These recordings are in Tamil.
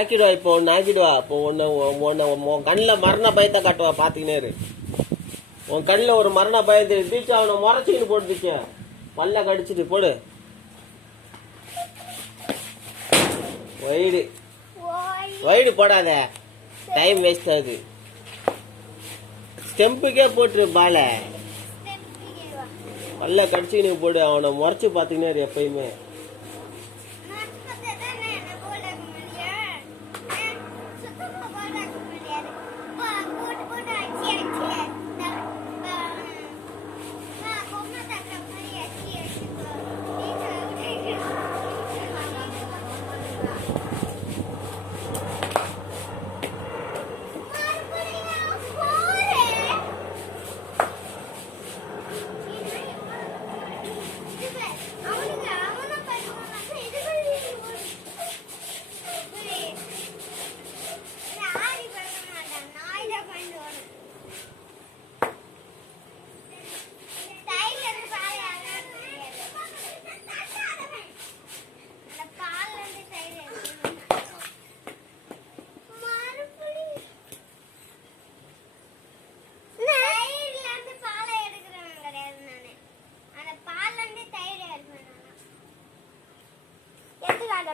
ஆக்கிடுவா இப்போ ஒன்று ஆக்கிடுவா. இப்போ உன் கண்ணில் மரண பயத்தை காட்டுவா. பார்த்துக்கினே இரு. உன் கண்ணில் ஒரு மரண பயத்தை தீச்சு அவனை முறைச்சிக்கிட்டு போட்டுக்க. பல்ல கடிச்சிட்டு போடு. வைடு வைடு போடாத, டைம் வேஸ்ட் ஆகுது. ஸ்டெம்புக்கே போட்டுரு பால. பல்ல கடிச்சிக்கினு போடு. அவனை முறைச்சி பார்த்துக்கினே இரு எப்பயுமே.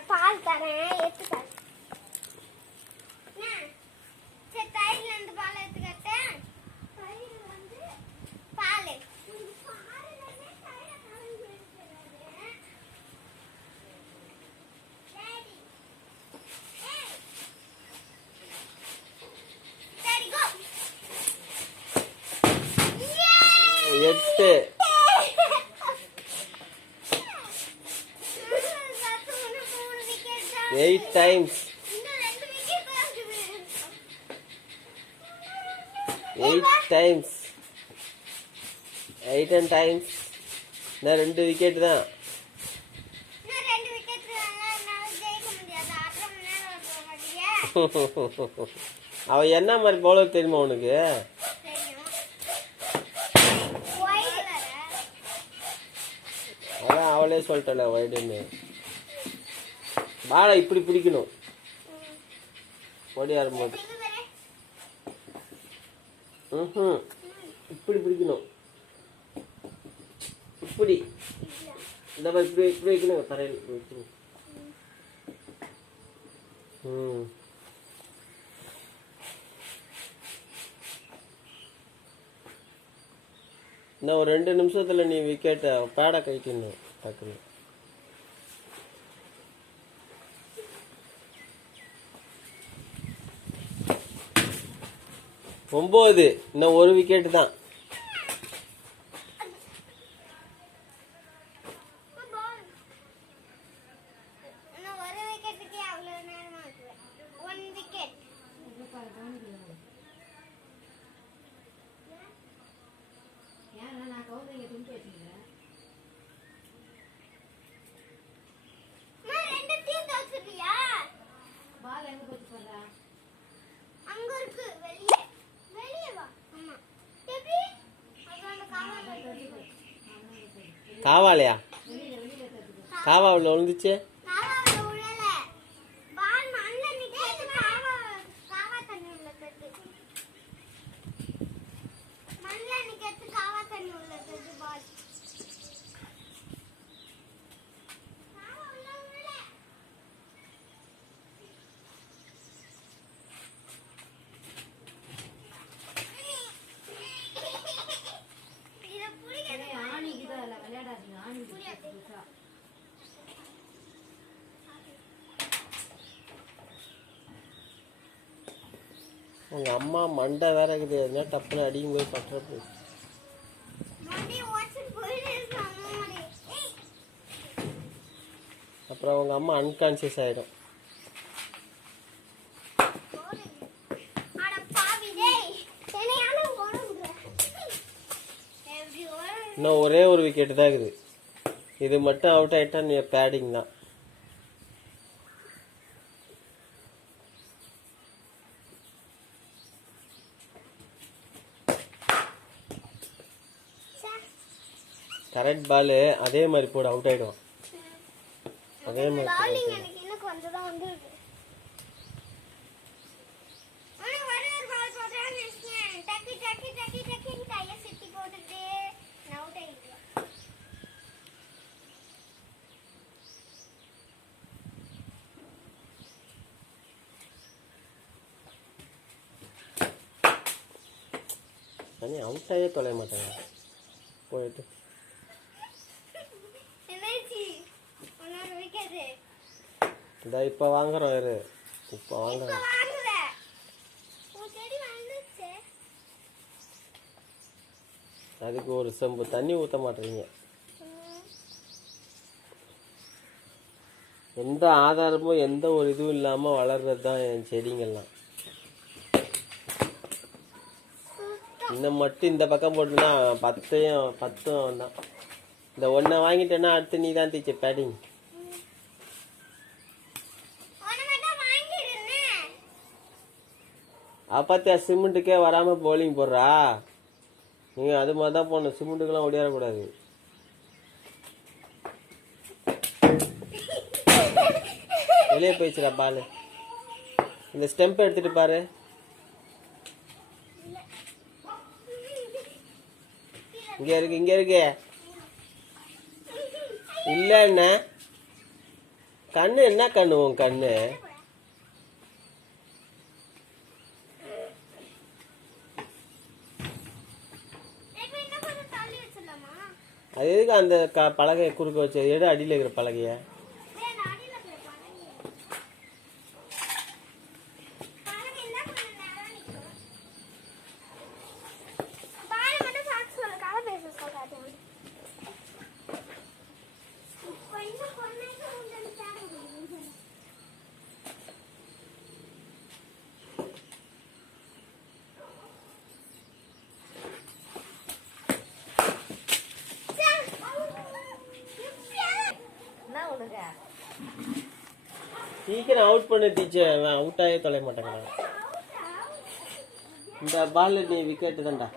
பால் தரேன், எடுத்துக்க. சரி, தயிர்ல இருந்து பால் எடுத்துக்கிட்டேன். தயிர் வந்து பால் 8 8 times 8 times 8 times. நான் 2 விக்கெட் தான். அவ என்ன மாதிரி பவுலர் தெரியுமா உனக்கு? அதான் அவளே சொல்லிட்டல வைடுன்னு. பாலை இப்படி பிடிக்கணும் ஓடி ஆடும்போது. இப்படி பிடிக்கணும். இப்படி இந்த மாதிரி இப்படி இப்படி வைக்கணும். தரையில் வைக்கணும். இன்னும் ஒரு 2 நிமிஷத்துல நீ விக்கெட்டை பேடை கைக்கணும் டக்குன்னு. 9. இன்னும் ஒரு விக்கெட் தான். காவாலையா? காவாவில் விழுந்துச்சு. உங்க அம்மா மண்டை வேற இருக்குது. எதுனா டப்புன்னு அடிக்கும் போய் பட்டுறது. அப்புறம் உங்க அம்மா அன்கான்சியஸ் ஆயிடும். இன்னும் ஒரே ஒரு விக்கெட் தான் இருக்குது. இது மட்டும் அவுட் ஆயிட்டா நீ பேடிங் தான். கரெக்ட் பால் அதே மாதிரி போடு, அவுட் ஆயிடும். அதே மாதிரி அண்ணே அவுட்டாயே தொலைய மாட்டாங்க போயிட்டு. என்னாச்சு உன்னோட விக்கெட் இதா இப்போ வாங்குறோம் இரு, இப்போ இப்ப வாங்குறோம். வாங்குற உன் செடி வந்துச்சு. அதுக்கு ஒரு செம்பு தண்ணி ஊற்ற மாட்டேறீங்க. எந்த ஆதாரமும் எந்த ஒரு இதுவும் இல்லாமல் வளர்றது தான் என் செடிங்கெல்லாம். இன்னும் மட்டும் இந்த பக்கம் போட்டுனா பத்தும் தான். இந்த ஒன்றை வாங்கிட்டேன்னா அடுத்து நீ தான் டீச்சர் பேட்டிங். அப்பத்தியா சிமெண்ட்டுக்கே வராமல் பவுலிங் போடுறா. நீங்கள் அது மாதிரி தான் போடணும், சிமெண்ட்டுக்கெல்லாம் ஓடியாரக்கூடாது. வெளியே போயிடுச்சுடா பால். இந்த ஸ்டெம்ப் எடுத்துட்டு பாரு. இங்க இருக்கு இங்க இருக்கு. இல்ல என்ன கண்ணு, என்ன கண்ணு உன் கண்ணு? அது எதுக்கு அந்த பலகையை குறுக்க வச்சு எடு, அடியில் இருக்கிற பலகைய. சீக்கிரம் அவுட் பண்ணு டீச்சர், அவுட்டாயே தொலைய மாட்டேங்கிறான். இந்த பால் நீ விக்கெட்டு தான்டா.